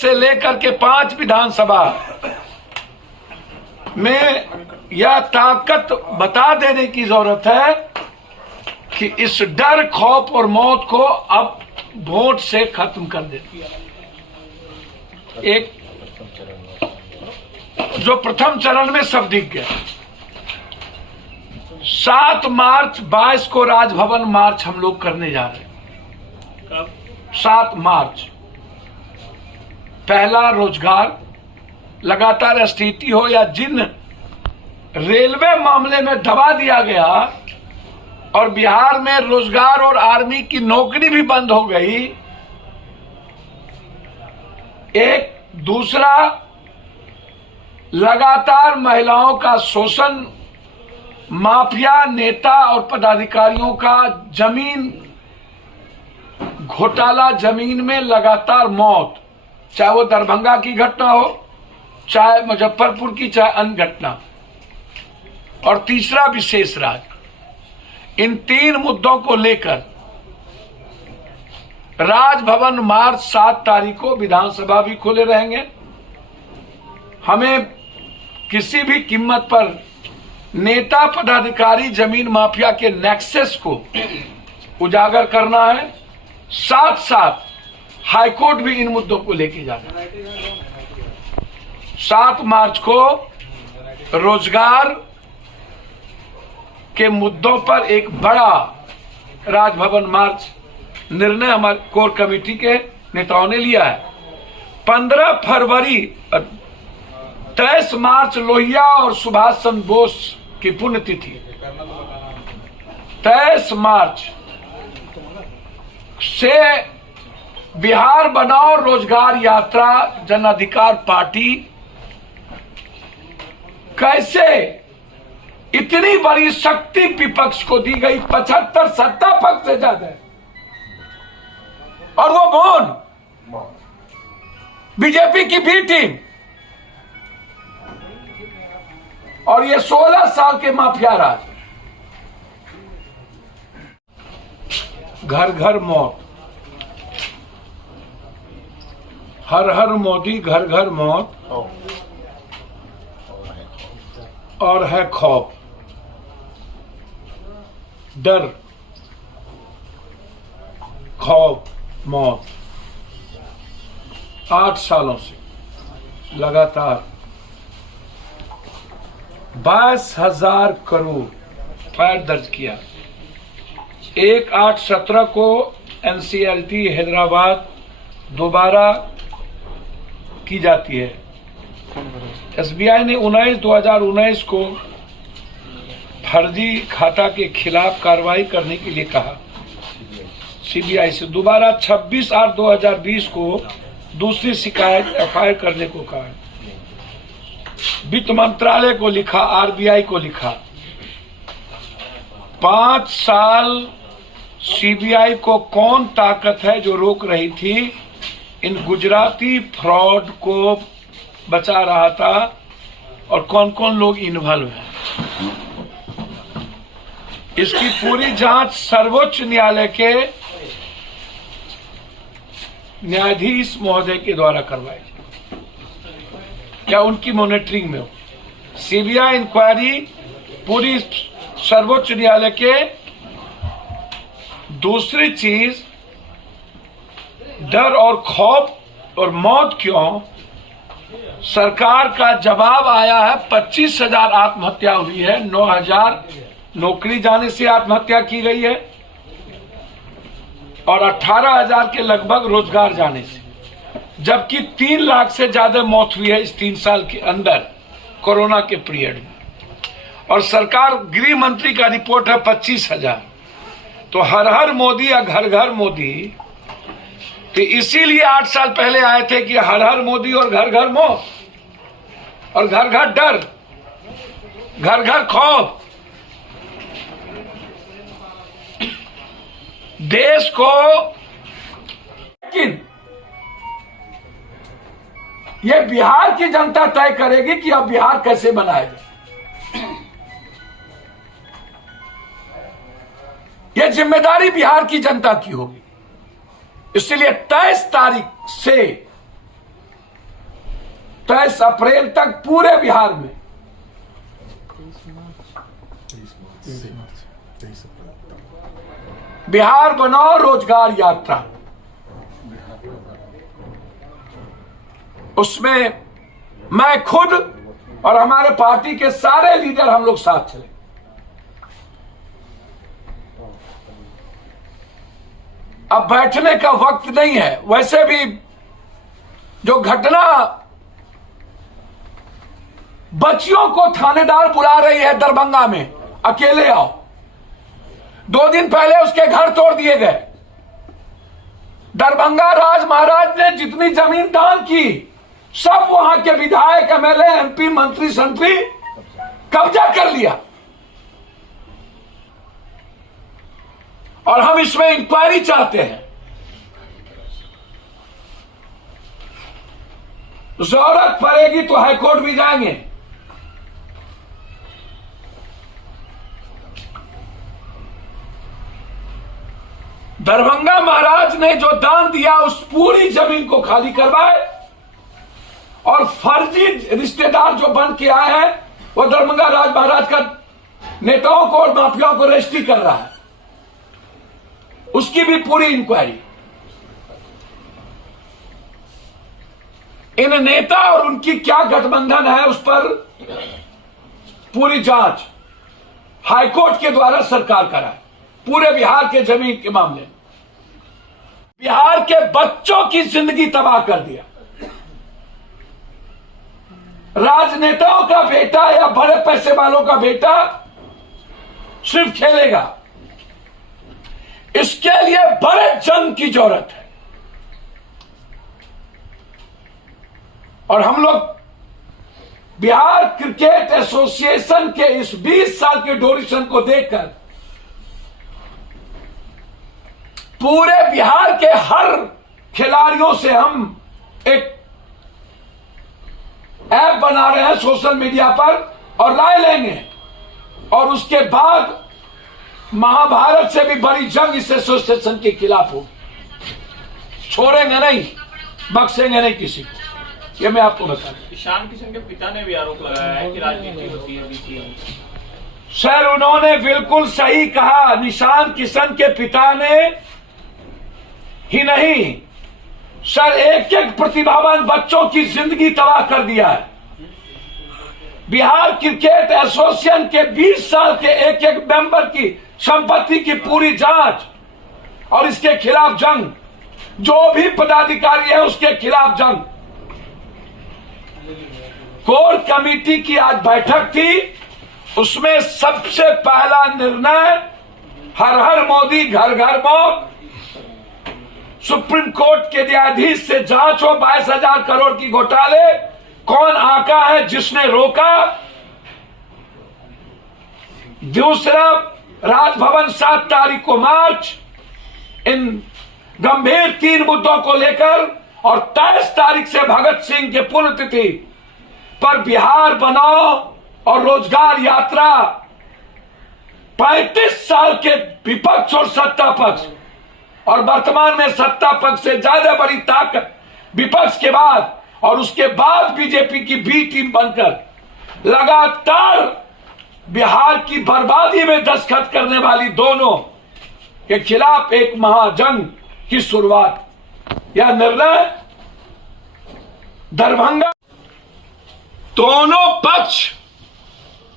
से लेकर के 5 विधानसभा में यह ताकत बता देने की जरूरत है कि इस डर, खौफ और मौत को अब वोट से खत्म कर देती है। एक जो प्रथम चरण में सब दिख गया। 7 मार्च 22 को राजभवन मार्च हम लोग करने जा रहे हैं। 7 मार्च पहला रोजगार, लगातार स्थिति हो या जिन रेलवे मामले में दबा दिया गया और बिहार में रोजगार और आर्मी की नौकरी भी बंद हो गई। एक दूसरा, लगातार महिलाओं का शोषण, माफिया नेता और पदाधिकारियों का जमीन घोटाला, जमीन में लगातार मौत, चाहे वो दरभंगा की घटना हो, चाहे मुजफ्फरपुर की, चाहे अन्य घटना। और तीसरा, विशेष राज्य। इन 3 मुद्दों को लेकर राजभवन मार्च 7 तारीख को, विधानसभा भी खुले रहेंगे। हमें किसी भी कीमत पर नेता, पदाधिकारी, जमीन माफिया के नेक्सस को उजागर करना है। साथ साथ हाईकोर्ट भी इन मुद्दों को लेके जाना है। 7 मार्च को रोजगार के मुद्दों पर एक बड़ा राजभवन मार्च निर्णय हमारे कोर कमेटी के नेताओं ने लिया है। 15 फरवरी 23 मार्च लोहिया और सुभाष चंद्र बोस की पुण्यतिथि। 23 मार्च से बिहार बनाओ रोजगार यात्रा जन अधिकार पार्टी कैसे इतनी बड़ी शक्ति विपक्ष को दी गई, 75 सत्ता पक्ष से ज्यादा, और वो बोन बीजेपी की बी टीम, और ये 16 साल के माफिया राज। घर घर मौत, हर हर मोदी, घर घर मौत, और है खौफ, डर, खौफ, मौत। 8 सालों से लगातार 22,000 करोड़ फायर दर्ज किया। 1/8/17 को एनसीएलटी हैदराबाद दोबारा की जाती है। एसबीआई ने 2019 को फर्जी खाता के खिलाफ कार्रवाई करने के लिए कहा। सीबीआई से दोबारा 26/8/2020 को दूसरी शिकायत एफआईआर करने को कहा। वित्त मंत्रालय को लिखा, आरबीआई को लिखा। 5 साल सीबीआई को कौन ताकत है जो रोक रही थी? इन गुजराती फ्रॉड को बचा रहा था, और कौन कौन लोग इन्वॉल्व हैं, इसकी पूरी जांच सर्वोच्च न्यायालय के न्यायाधीश महोदय के द्वारा करवाई जाए। क्या उनकी मॉनिटरिंग में हो? सीबीआई इंक्वायरी पूरी सर्वोच्च न्यायालय के। दूसरी चीज, डर और खौफ और मौत क्यों? सरकार का जवाब आया है। 25,000 आत्महत्या हुई है, 9,000 नौकरी जाने से आत्महत्या की गई है, और 18,000 के लगभग रोजगार जाने से, जबकि 3 लाख से ज्यादा मौत हुई है इस 3 साल के अंदर कोरोना के पीरियड में। और सरकार, गृह मंत्री का रिपोर्ट है 25,000। तो हर हर मोदी या घर घर मोदी, तो इसीलिए 8 साल पहले आए थे कि हर हर मोदी और घर घर मौत, और घर घर डर, घर घर खौफ। देश को, लेकिन ये बिहार की जनता तय करेगी कि अब बिहार कैसे बनाया जाए। ये जिम्मेदारी बिहार की जनता की होगी। इसलिए 23 तारीख से 23 अप्रैल तक पूरे बिहार में बिहार बनाओ रोजगार यात्रा, उसमें मैं खुद और हमारे पार्टी के सारे लीडर हम लोग साथ चले। अब बैठने का वक्त नहीं है। वैसे भी जो घटना बच्चियों को थानेदार बुला रही है दरभंगा में, अकेले आओ, 2 दिन पहले उसके घर तोड़ दिए गए। दरभंगा राज महाराज ने जितनी जमीन दान की सब वहां के विधायक, एमएलए, एमपी, मंत्री संतरी कब्जा कर लिया। और हम इसमें इंक्वायरी चाहते हैं। जरूरत पड़ेगी तो हाईकोर्ट भी जाएंगे। दरभंगा महाराज ने जो दान दिया उस पूरी जमीन को खाली करवाए, और फर्जी रिश्तेदार जो बन के आए हैं वो दरभंगा राज महाराज का नेताओं को और माफियाओं को रजिस्ट्री कर रहा है, उसकी भी पूरी इंक्वायरी। इन नेता और उनकी क्या गठबंधन है उस पर पूरी जांच हाईकोर्ट के द्वारा सरकार कराए। पूरे बिहार के जमीन के मामले, बिहार के बच्चों की जिंदगी तबाह कर दिया। राजनेताओं का बेटा या बड़े पैसे वालों का बेटा सिर्फ खेलेगा, इसके लिए बड़े जंग की जरूरत है। और हम लोग बिहार क्रिकेट एसोसिएशन के इस 20 साल के ड्यूरेशन को देखकर पूरे बिहार के हर खिलाड़ियों से हम एक ऐप बना रहे हैं सोशल मीडिया पर, और राय लेंगे। और उसके बाद महाभारत से भी बड़ी जंग इस एसोसिएशन के खिलाफ होगी। छोड़ेंगे नहीं, बख्शेंगे नहीं किसी को, ये मैं आपको बता दूं। ईशान किशन के पिता ने भी आरोप लगाया है कि राजनीति होती है बीसीएम। सर, उन्होंने बिल्कुल सही कहा। निशान किशन के पिता ने ही नहीं सर, एक एक प्रतिभावान बच्चों की जिंदगी तबाह कर दिया है। बिहार क्रिकेट एसोसिएशन के 20 साल के एक एक मेंबर की संपत्ति की पूरी जांच और इसके खिलाफ जंग, जो भी पदाधिकारी है उसके खिलाफ जंग। कोर कमेटी की आज बैठक थी, उसमें सबसे पहला निर्णय हर हर मोदी घर घर मौत, सुप्रीम कोर्ट के न्यायाधीश से जांच हो 22,000 करोड़ की घोटाले, कौन आका है जिसने रोका। दूसरा, राजभवन 7 तारीख को मार्च, इन गंभीर 3 मुद्दों को लेकर, और 23 तारीख से भगत सिंह के पुण्यतिथि पर बिहार बनाओ और रोजगार यात्रा। 35 साल के विपक्ष और सत्ता पक्ष, और वर्तमान में सत्ता पक्ष से ज्यादा बड़ी ताकत विपक्ष के बाद और उसके बाद बीजेपी की बी टीम बनकर लगातार बिहार की बर्बादी में दस्तखत करने वाली दोनों के खिलाफ एक महाजंग की शुरुआत। यह निर्णय दरभंगा, दोनों पक्ष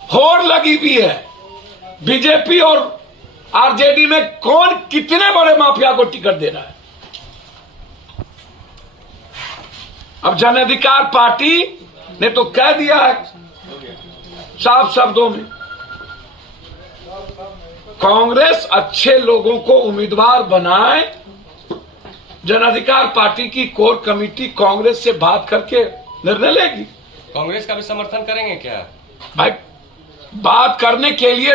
होड़ लगी हुई है। बीजेपी और आरजेडी में कौन कितने बड़े माफिया को टिकट दे रहा है। अब जन अधिकार पार्टी ने तो कह दिया है साफ शब्दों में, कांग्रेस अच्छे लोगों को उम्मीदवार बनाए। जन अधिकार पार्टी की कोर कमेटी कांग्रेस से बात करके निर्णय लेगी। कांग्रेस का भी समर्थन करेंगे क्या? भाई, बात करने के लिए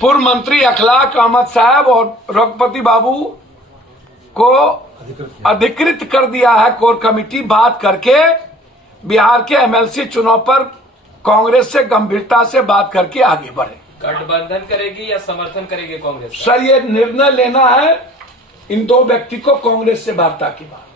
पूर्व मंत्री अखलाक अहमद साहब और रघुपति बाबू को अधिकृत कर दिया है कोर कमेटी। बात करके बिहार के एमएलसी चुनाव पर कांग्रेस से गंभीरता से बात करके आगे बढ़े। गठबंधन करेगी या समर्थन करेगी कांग्रेस? सर, ये निर्णय लेना है इन 2 व्यक्ति को कांग्रेस से वार्ता की बात।